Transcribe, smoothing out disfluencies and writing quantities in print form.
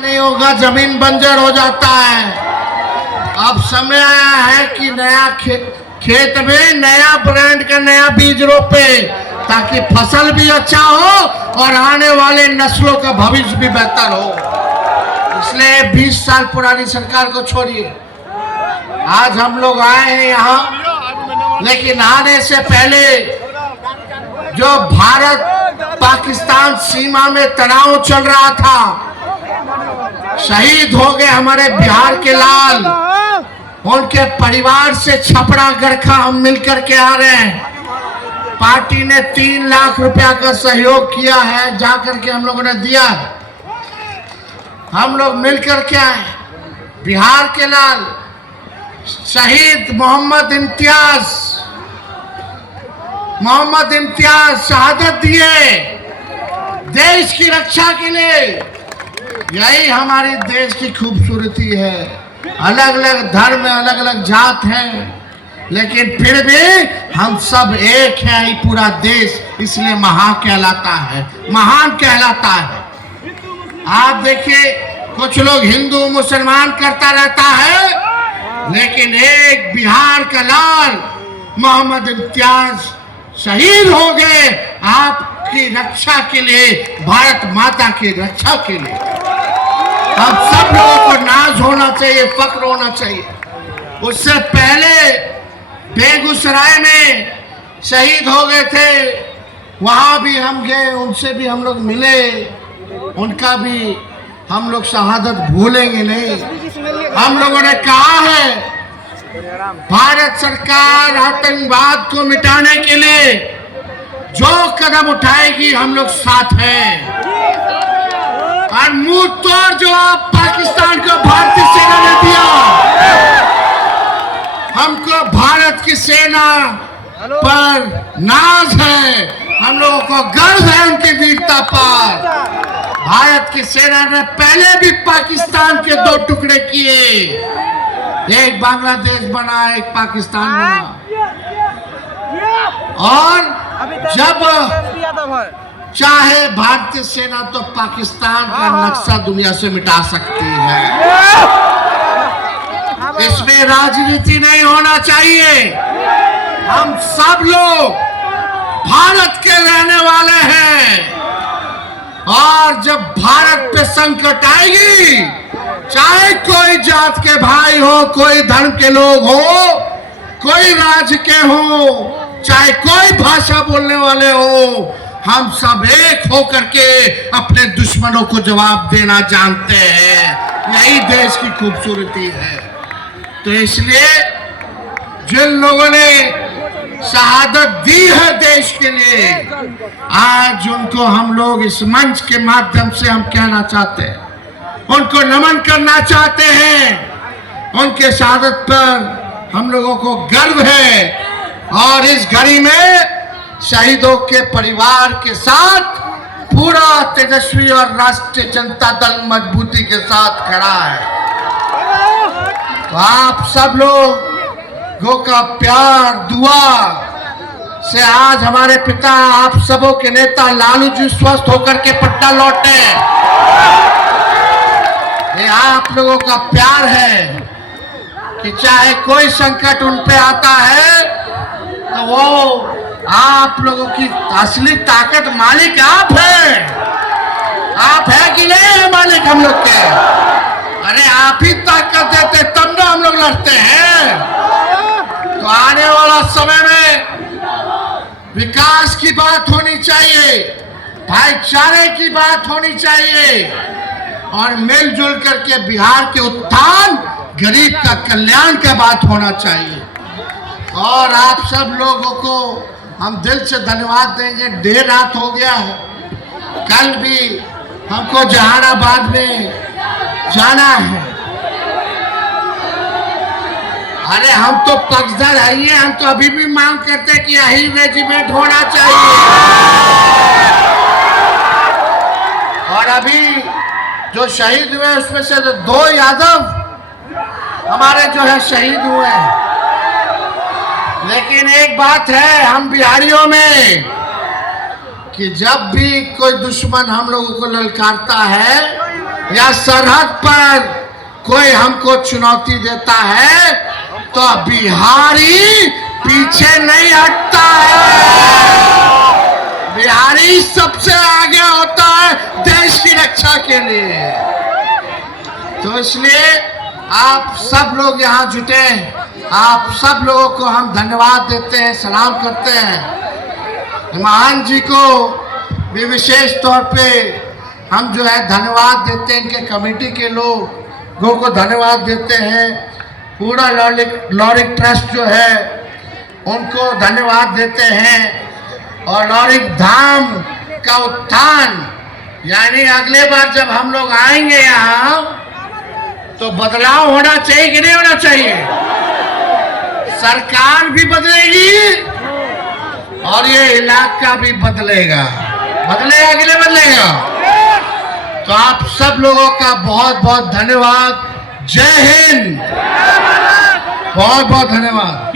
नहीं होगा, जमीन बंजर हो जाता है। अब समय आया है कि नया खेत में नया ब्रांड का नया बीज रोपे, ताकि फसल भी अच्छा हो और आने वाले नस्लों का भविष्य भी बेहतर हो। इसलिए 20 साल पुरानी सरकार को छोड़िए, आज हम लोग आए हैं यहाँ, लेकिन आने से पहले जो भारत पाकिस्तान सीमा में तनाव चल रहा था, शहीद हो गए हमारे बिहार के लाल, उनके परिवार से छपरा गरखा हम मिलकर के आ रहे हैं। पार्टी ने 3 लाख रुपया का सहयोग किया है, जाकर के हम लोगों ने दिया। हम लोग मिलकर के आए, बिहार के लाल शहीद मोहम्मद इम्तियाज शहादत दिए देश की रक्षा के लिए। यही हमारे देश की खूबसूरती है। अलग अलग धर्म है, अलग अलग जात हैं, लेकिन फिर भी हम सब एक है। ये पूरा देश इसलिए महान कहलाता है। आप देखिए, कुछ लोग हिंदू मुसलमान करता रहता है, लेकिन एक बिहार का लाल मोहम्मद इम्तियाज शहीद हो गए आपकी रक्षा के लिए, भारत माता की रक्षा के लिए। अब सब लोगों को नाज होना चाहिए, फक्र होना चाहिए। उससे पहले बेगूसराय में शहीद हो गए थे, वहां भी हम गए, उनसे भी हम लोग मिले, उनका भी हम लोग शहादत भूलेंगे नहीं। हम लोगों ने कहा है भारत सरकार आतंकवाद को मिटाने के लिए जो कदम उठाएगी हम लोग साथ हैं। और मुंह तोड़ जवाब पाकिस्तान को भारतीय सेना ने दिया। हमको भारत की सेना पर नाज है, हम लोगों को गर्व है उनकी वीरता पर। भारत की सेना ने पहले भी पाकिस्तान के 2 टुकड़े किए, एक बांग्लादेश बना, एक पाकिस्तान बना। और जब चाहे भारतीय सेना तो पाकिस्तान का नक्शा दुनिया से मिटा सकती है। इसमें राजनीति नहीं होना चाहिए। हम सब लोग भारत के रहने वाले हैं, और जब भारत पे संकट आएगी, चाहे कोई जात के भाई हो, कोई धर्म के लोग हो, कोई राज्य के हो, चाहे कोई भाषा बोलने वाले हो, हम सब एक होकर के अपने दुश्मनों को जवाब देना जानते हैं। यही देश की खूबसूरती है। तो इसलिए जिन लोगों ने शहादत दी है देश के लिए, आज उनको हम लोग इस मंच के माध्यम से हम कहना चाहते हैं, उनको नमन करना चाहते हैं। उनके शहादत पर हम लोगों को गर्व है, और इस घड़ी में शहीदों के परिवार के साथ पूरा तेजस्वी और राष्ट्रीय जनता दल मजबूती के साथ खड़ा है। तो आप सब लोगों का प्यार, दुआ से आज हमारे पिता, आप सबों के नेता लालू जी स्वस्थ होकर के पटना लौटे। ये आप लोगों का प्यार है कि चाहे कोई संकट उन पे आता है तो वो आप लोगों की असली ताकत मालिक आप हैं। आप है कि नहीं है मालिक हम लोग के? अरे आप ही ताकत देते तब ना हम लोग लड़ते हैं। तो आने वाला समय में विकास की बात होनी चाहिए, भाईचारे की बात होनी चाहिए, और मिलजुल करके बिहार के उत्थान, गरीब का कल्याण का बात होना चाहिए। और आप सब लोगों को हम दिल से धन्यवाद देंगे। देर रात हो गया है, कल भी हमको जहानाबाद में जाना है। अरे हम तो पक्षधर है, हम तो अभी भी मांग करते कि यही रेजिमेंट होना चाहिए। और अभी जो शहीद हुए उसमें से 2 यादव हमारे जो है शहीद हुए हैं। लेकिन एक बात है हम बिहारियों में, कि जब भी कोई दुश्मन हम लोगों को ललकारता है या सरहद पर कोई हमको चुनौती देता है तो बिहारी पीछे नहीं हटता है। बिहारी सबसे आगे होता है देश की रक्षा के लिए। तो इसलिए आप सब लोग यहाँ जुटे, आप सब लोगों को हम धन्यवाद देते हैं, सलाम करते हैं। महान जी को भी विशेष तौर पे हम जो है धन्यवाद देते हैं, इनके कमेटी के लोगों को धन्यवाद देते हैं, पूरा लॉरिक ट्रस्ट जो है उनको धन्यवाद देते हैं। और लॉरिक धाम का उत्थान, यानी अगले बार जब हम लोग आएंगे यहाँ तो बदलाव होना चाहिए कि नहीं होना चाहिए? सरकार भी बदलेगी और ये इलाका भी बदलेगा कि नहीं बदलेगा? तो आप सब लोगों का बहुत बहुत धन्यवाद। जय हिंद, बहुत बहुत धन्यवाद।